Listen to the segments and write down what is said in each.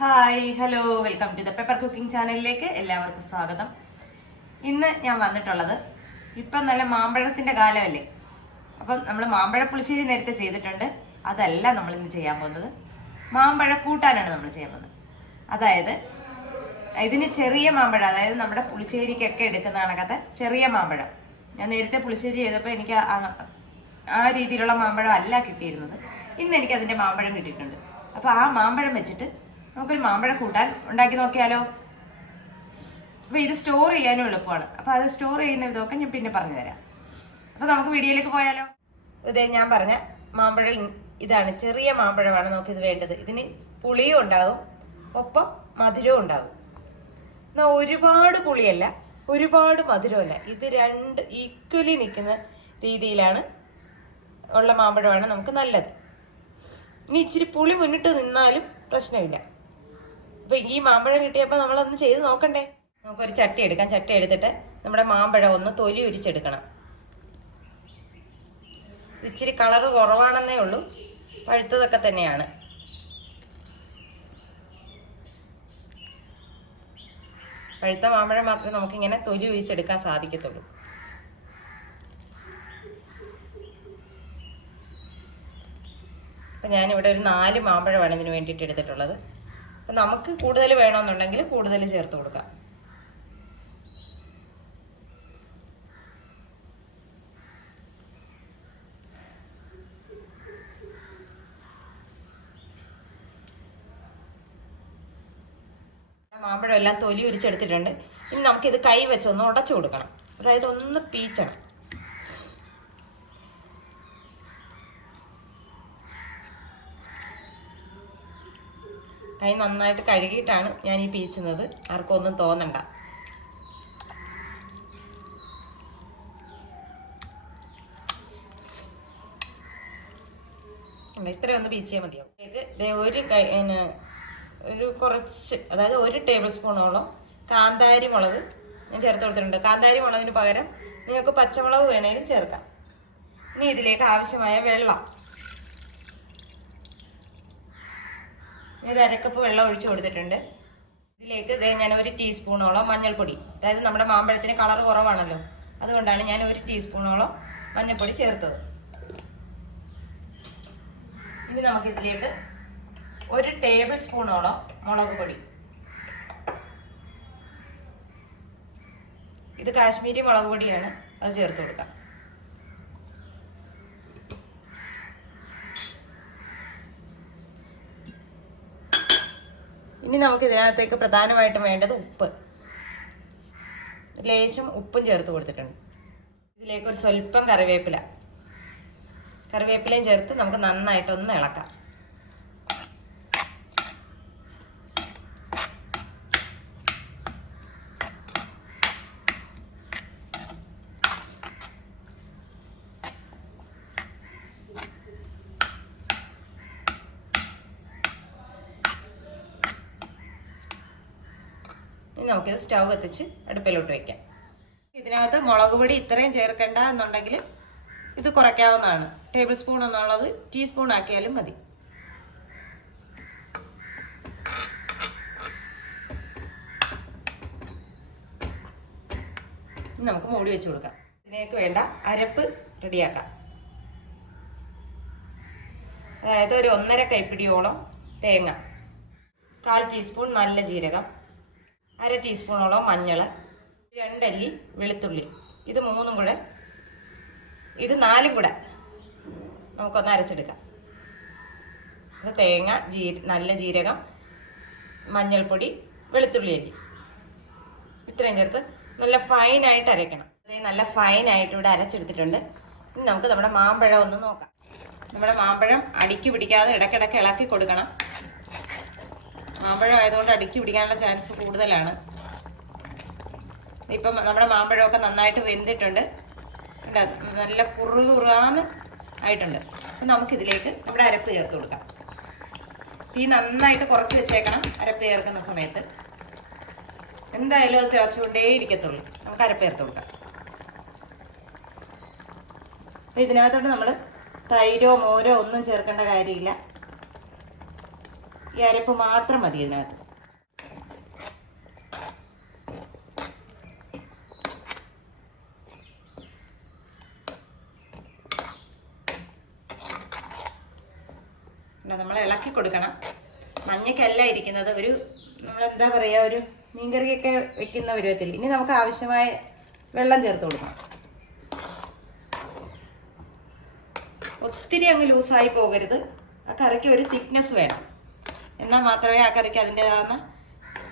Hi hello welcome to the pepper cooking ചാനലിലേക്ക് എല്ലാവർക്കും സ്വാഗതം. ഇന്ന് ഞാൻ വന്നിട്ടുള്ളത് ഇപ്പം നല്ല മാമ്പഴത്തിന്റെ കാലമല്ലേ? അപ്പം നമ്മൾ മാമ്പഴ പുളിശ്ശേരി നേരത്തെ ചെയ്തിട്ടുണ്ട്. അതല്ല നമ്മൾ ഇന്ന് ചെയ്യാൻ പോകുന്നത്. മാമ്പഴ കൂട്ടാനാണ് നമ്മൾ ചെയ്യാൻ പോകുന്നത്. അതായത് ഇതിന് ചെറിയ മാമ്പഴം അതായത് നമ്മുടെ പുളിശ്ശേരിക്കൊക്കെ എടുക്കുന്ന കണക്കത്തെ ചെറിയ മാമ്പഴം. ഞാൻ നേരത്തെ പുളിശ്ശേരി ചെയ്തപ്പോൾ എനിക്ക് ആ- രീതിയിലുള്ള മാമ്പഴം അല്ല കിട്ടിയിരുന്നത്. ഇന്ന് എനിക്ക് അതിന്റെ മാമ്പഴം കിട്ടിയിട്ടുണ്ട്. അപ്പോൾ ആ മാമ്പഴം വെച്ചിട്ട് നമുക്കൊരു മാമ്പഴ കൂട്ടാൻ ഉണ്ടാക്കി നോക്കിയാലോ? അപ്പോൾ ഇത് സ്റ്റോർ ചെയ്യാനും എളുപ്പമാണ്. അപ്പോൾ അത് സ്റ്റോർ ചെയ്യുന്ന വിധമൊക്കെ ഞാൻ പിന്നെ പറഞ്ഞു തരാം അപ്പോൾ നമുക്ക് വീഡിയോയിലേക്ക് പോയാലോ? ഇതേ ഞാൻ പറഞ്ഞ മാമ്പഴം ഇതാണ്. ചെറിയ മാമ്പഴമാണ് ഇത് വേണ്ടത്. ഇതിന് പുളിയും ഉണ്ടാകും. ഒപ്പം മധുരവും ഉണ്ടാകും. എന്നാൽ ഒരുപാട് പുളിയല്ല ഒരുപാട് മധുരമല്ല ഇത് രണ്ട് ഈക്വലി നിൽക്കുന്ന രീതിയിലാണ് ഉള്ള മാമ്പഴമാണ് നമുക്ക് നല്ലത്. ഇനി ഇച്ചിരി പുളി മുന്നിട്ട് നിന്നാലും പ്രശ്നമില്ല. അപ്പൊ ഈ മാമ്പഴം കിട്ടിയപ്പോൾ നമ്മളൊന്ന് ചെയ്ത് നോക്കണ്ടേ? നമുക്കൊരു ചട്ടി എടുക്കാം. ചട്ടി എടുത്തിട്ട് നമ്മുടെ മാമ്പഴം ഒന്ന് തൊലി ഉരിച്ചെടുക്കണം. ഇച്ചിരി കളറ് കുറവാണെന്നേ ഉള്ളൂ. പഴുത്തതൊക്കെ തന്നെയാണ്. പഴുത്ത മാമ്പഴം മാത്രമേ നമുക്കിങ്ങനെ തൊലി ഉരിച്ചെടുക്കാൻ സാധിക്കത്തുള്ളൂ. അപ്പം ഞാനിവിടെ ഒരു നാല് മാമ്പഴമാണ് ഇതിന് വേണ്ടിയിട്ട് എടുത്തിട്ടുള്ളത്. അപ്പം നമുക്ക് കൂടുതൽ വേണമെന്നുണ്ടെങ്കിൽ കൂടുതൽ ചേർത്ത് കൊടുക്കാം. മാമ്പഴം എല്ലാം തൊലി ഉരിച്ചെടുത്തിട്ടുണ്ട്. ഇനി നമുക്കിത് കൈ വെച്ചൊന്ന് ഉടച്ചു കൊടുക്കണം. അതായത് ഒന്ന് പീച്ചണം. കൈ നന്നായിട്ട് കഴുകിയിട്ടാണ് ഞാൻ ഈ പീച്ചുന്നത്. ആർക്കും ഒന്നും തോന്നണ്ട ഇത്ര ഒന്ന് പീച്ചിയാൽ മതിയാവും. ഇത് ഒരു കൈ ഒരു കുറച്ച് അതായത് ഒരു ടേബിൾ സ്പൂണോളം കാന്താരി മുളക് ഞാൻ ചേർത്ത് കൊടുത്തിട്ടുണ്ട്. കാന്താരി മുളകിന് പകരം നിങ്ങൾക്ക് പച്ചമുളക് വേണേലും ചേർക്കാം. ഇനി ഇതിലേക്ക് ആവശ്യമായ വെള്ളം. ഒരു അരക്കപ്പ് വെള്ളം ഒഴിച്ചു കൊടുത്തിട്ടുണ്ട്. ഇതിലേക്ക് ദേ ഞാൻ ഒരു ടീസ്പൂണോളം മഞ്ഞൾപ്പൊടി. അതായത് നമ്മുടെ മാമ്പഴത്തിന് കളർ കുറവാണല്ലോ. അതുകൊണ്ടാണ് ഞാൻ ഒരു ടീസ്പൂണോളം മഞ്ഞൾപ്പൊടി ചേർത്തത്. ഇനി നമുക്കിതിലേക്ക് ഒരു ടേബിൾ സ്പൂണോളം മുളക് പൊടി. ഇത് കാശ്മീരി മുളക് പൊടിയാണ്. അത് ചേർത്ത് കൊടുക്കാം. ഇനി നമുക്ക് ഇതിനകത്തേക്ക് പ്രധാനമായിട്ടും വേണ്ടത് ഉപ്പ്. ലേശം ഉപ്പും ചേർത്ത് കൊടുത്തിട്ടുണ്ട്. ഇതിലേക്ക് ഒരു സ്വല്പം കറിവേപ്പില. കറിവേപ്പിലയും ചേർത്ത് നമുക്ക് നന്നായിട്ടൊന്ന് ഇളക്കാം. ഇനി നമുക്കിത് സ്റ്റൗ കത്തിച്ച് അടുപ്പിലോട്ട് വയ്ക്കാം ഇതിനകത്ത് മുളക് പൊടി ഇത്രയും ചേർക്കേണ്ട എന്നുണ്ടെങ്കിൽ ഇത് കുറയ്ക്കാവുന്നതാണ്. ടേബിൾ സ്പൂൺ എന്നുള്ളത് ടീസ്പൂൺ ആക്കിയാലും മതി. നമുക്ക് മൂടി വെച്ച് കൊടുക്കാം. ഇതിലേക്ക് വേണ്ട അരപ്പ് റെഡിയാക്കാം. അതായത് ഒരു ഒന്നര കൈപ്പിടിയോളം തേങ്ങ. കാൽ ടീസ്പൂൺ നല്ല ജീരകം. അര ടീസ്പൂണോളം മഞ്ഞൾ രണ്ടല്ലി വെളുത്തുള്ളി. ഇത് മൂന്നും കൂടെ ഇത് നാലും കൂടെ നമുക്കൊന്ന് അരച്ചെടുക്കാം. അത് തേങ്ങ ജീ നല്ല ജീരകം മഞ്ഞൾപ്പൊടി വെളുത്തുള്ളി അല്ലി ഇത്രയും ചേർത്ത് നല്ല ഫൈനായിട്ട് അരയ്ക്കണം. അതേ നല്ല ഫൈനായിട്ട് ഇവിടെ അരച്ചെടുത്തിട്ടുണ്ട്. ഇനി നമുക്ക് നമ്മുടെ മാമ്പഴം ഒന്ന് നോക്കാം. നമ്മുടെ മാമ്പഴം അടിക്ക് പിടിക്കാതെ ഇടയ്ക്കിടയ്ക്ക് ഇളക്കി കൊടുക്കണം. മാമ്പഴം ആയതുകൊണ്ട് അടുക്കി പിടിക്കാനുള്ള ചാൻസ് കൂടുതലാണ്. ഇപ്പം നമ്മുടെ മാമ്പഴമൊക്കെ നന്നായിട്ട് വെന്തിട്ടുണ്ട്? നല്ല കുറു കുറാന്ന് ആയിട്ടുണ്ട്. അപ്പം നമുക്കിതിലേക്ക് നമ്മുടെ അരപ്പ് ചേർത്ത് കൊടുക്കാം. തീ നന്നായിട്ട് കുറച്ച് വെച്ചേക്കണം അരപ്പ് ചേർക്കുന്ന സമയത്ത്. എന്തായാലും അത് തിളച്ചുകൊണ്ടേ ഇരിക്കത്തുള്ളൂ നമുക്ക് അരപ്പ് ചേർത്ത് കൊടുക്കാം. അപ്പം ഇതിനകത്തോട്ട് നമ്മൾ തൈരോ മോരോ ഒന്നും ചേർക്കേണ്ട കാര്യമില്ല. ഈ അരപ്പ് മാത്രം മതി ഇതിനകത്ത്. നമ്മൾ ഇളക്കി കൊടുക്കണം. മഞ്ഞക്കല്ല ഇരിക്കുന്നത്. ഒരു നമ്മളെന്താ പറയുക ഒരു മീൻകറിയൊക്കെ വെക്കുന്ന പരുവത്തിൽ. ഇനി നമുക്ക് ആവശ്യമായ വെള്ളം ചേർത്ത് കൊടുക്കണം. ഒത്തിരി അങ്ങ് ലൂസായി പോകരുത്. ആ കറിക്ക് ഒരു തിക്നെസ് വേണം. എന്നാൽ മാത്രമേ ആ കറിക്ക് അതിന്റെതാകുന്ന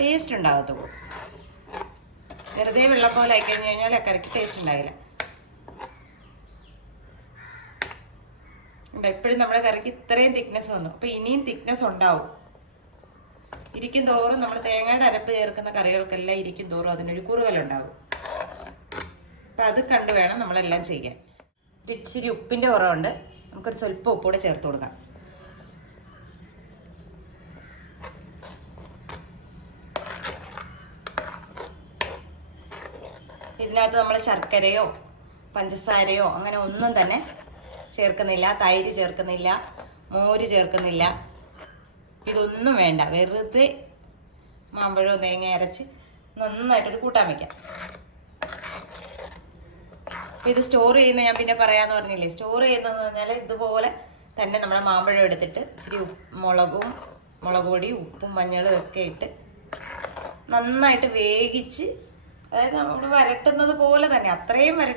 ടേസ്റ്റ് ഉണ്ടാകത്തുള്ളൂ. വെറുതെ വെള്ളം പോലെ ആയി കഴിഞ്ഞ് കഴിഞ്ഞാൽ ആ കറിക്ക് ടേസ്റ്റ് ഉണ്ടാവില്ല എപ്പോഴും നമ്മുടെ കറിക്ക് ഇത്രയും തിക്നെസ് വന്നു. അപ്പം ഇനിയും തിക്നെസ് ഉണ്ടാവും. ഇരിക്കും തോറും നമ്മൾ തേങ്ങയുടെ അരപ്പ് ചേർക്കുന്ന കറികൾക്കെല്ലാം ഇരിക്കും തോറും അതിനൊരു കുറുകലുണ്ടാവും അപ്പം അത് കണ്ടു വേണം നമ്മളെല്ലാം ചെയ്യാൻ. ഇച്ചിരി ഉപ്പിന്റെ കുറവുണ്ട്. നമുക്കൊരു സ്വല്പം ഉപ്പൂടെ ചേർത്ത് കൊടുക്കാം. ഇതിനകത്ത് നമ്മൾ ശർക്കരയോ പഞ്ചസാരയോ അങ്ങനെ ഒന്നും തന്നെ ചേർക്കുന്നില്ല തൈര് ചേർക്കുന്നില്ല മോര് ചേർക്കുന്നില്ല. ഇതൊന്നും വേണ്ട. വെറുതെ മാമ്പഴവും തേങ്ങ അരച്ച് നന്നായിട്ടൊരു കൂട്ടാൻ വയ്ക്കാം ഇത് സ്റ്റോർ ചെയ്യുന്ന ഞാൻ പിന്നെ പറയാന്ന് പറഞ്ഞില്ലേ? സ്റ്റോർ ചെയ്യുന്നതെന്ന് പറഞ്ഞാൽ ഇതുപോലെ തന്നെ നമ്മുടെ മാമ്പഴം എടുത്തിട്ട് ഇച്ചിരി മുളകും മുളക് പൊടിയും ഉപ്പും മഞ്ഞളും ഒക്കെ ഇട്ട് നന്നായിട്ട് വേവിച്ച് അതായത് നമ്മൾ വരട്ടുന്നത് പോലെ തന്നെ അത്രയും വര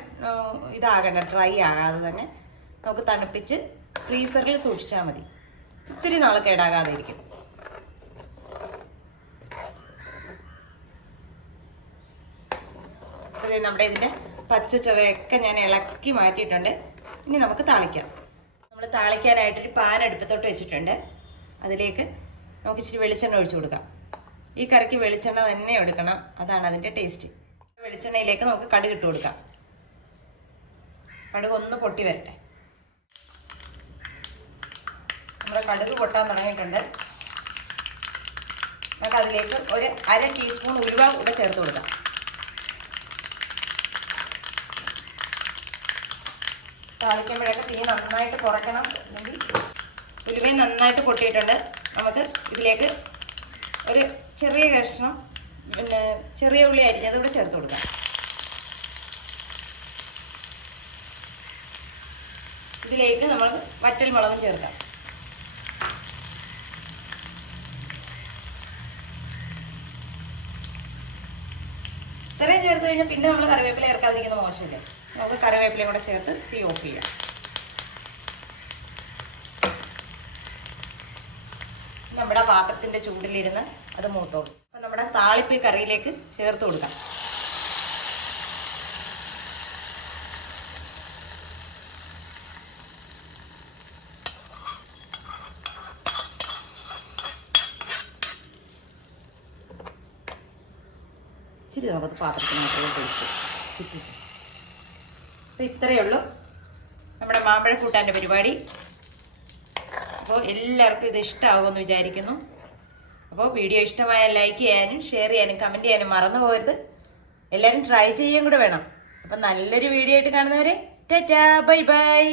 ഇതാകണ്ട ഡ്രൈ ആകാതെ തന്നെ നമുക്ക് തണുപ്പിച്ച് ഫ്രീസറിൽ സൂക്ഷിച്ചാൽ മതി. ഒത്തിരി നാൾ കേടാകാതെ ഇരിക്കും നമ്മുടെ ഇതിന്റെ പച്ച ചുവയൊക്കെ ഞാൻ ഇളക്കി മാറ്റിയിട്ടുണ്ട്. ഇനി നമുക്ക് താളിക്കാം. നമ്മൾ താളിക്കാനായിട്ടൊരു പാൻ അടുപ്പത്തോട്ട് വെച്ചിട്ടുണ്ട്. അതിലേക്ക് നമുക്ക് ഇച്ചിരി വെളിച്ചെണ്ണ ഒഴിച്ചു കൊടുക്കാം. ഈ കറിക്ക് വെളിച്ചെണ്ണ തന്നെ എടുക്കണം. അതാണ് അതിന്റെ ടേസ്റ്റ് വെളിച്ചെണ്ണയിലേക്ക് നമുക്ക് കടുക് ഇട്ട് കൊടുക്കാം. കടുക് ഒന്ന് പൊട്ടി വരട്ടെ. നമ്മുടെ കടുക് പൊട്ടാൻ തുടങ്ങിയിട്ടുണ്ട്. നമുക്ക് അതിലേക്ക് ഒരു അര ടീസ്പൂൺ ഉലുവ കൂടെ ചേർത്ത് കൊടുക്കാം. താളിക്കുമ്പോഴൊക്കെ തീ നന്നായിട്ട് കുറയ്ക്കണം. അല്ലെങ്കിൽ നന്നായിട്ട് പൊട്ടിയിട്ടുണ്ട്. നമുക്ക് ഇതിലേക്ക് ഒരു ചെറിയ കഷ്ണം പിന്നെ ചെറിയ ഉള്ളി അരിഞ്ഞത് കൂടെ ചേർത്ത് കൊടുക്കാം. ഇതിലേക്ക് നമ്മൾ വറ്റൽ മുളകും ചേർക്കാം. ഇത്രയും ചേർത്ത് കഴിഞ്ഞാൽ പിന്നെ നമ്മൾ കറിവേപ്പില ഇറക്കാതിരിക്കുന്ന മോശമില്ലേ? നമുക്ക് കറിവേപ്പിലയും കൂടെ ചേർത്ത് തീ ഓഫ് ചെയ്യാം. പാത്രത്തിന്റെ ചൂടിലിരുന്ന് അത് മൂത്തോളും. അപ്പം നമ്മുടെ താളിപ്പ് കറിയിലേക്ക് ചേർത്ത് കൊടുക്കാം. ഇച്ചിരി നമുക്ക് പാത്രത്തിനകത്ത് ഒഴിച്ച് ചുറ്റിച്ച് അപ്പോൾ ഇത്രയേ ഉള്ളൂ. നമ്മുടെ മാമ്പഴ കൂട്ടാന്റെ പരിപാടി. അപ്പോൾ എല്ലാവർക്കും ഇത് ഇഷ്ടമാകുമെന്ന് വിചാരിക്കുന്നു. അപ്പോൾ വീഡിയോ ഇഷ്ടമായ ലൈക്ക് ചെയ്യാനും ഷെയർ ചെയ്യാനും കമന്റ് ചെയ്യാനും മറന്നു പോകരുത്. എല്ലാവരും ട്രൈ ചെയ്യുകയും കൂടെ വേണം. അപ്പം നല്ലൊരു വീഡിയോ ആയിട്ട് കാണുന്നവരെ ടാറ്റാ ബൈ ബൈ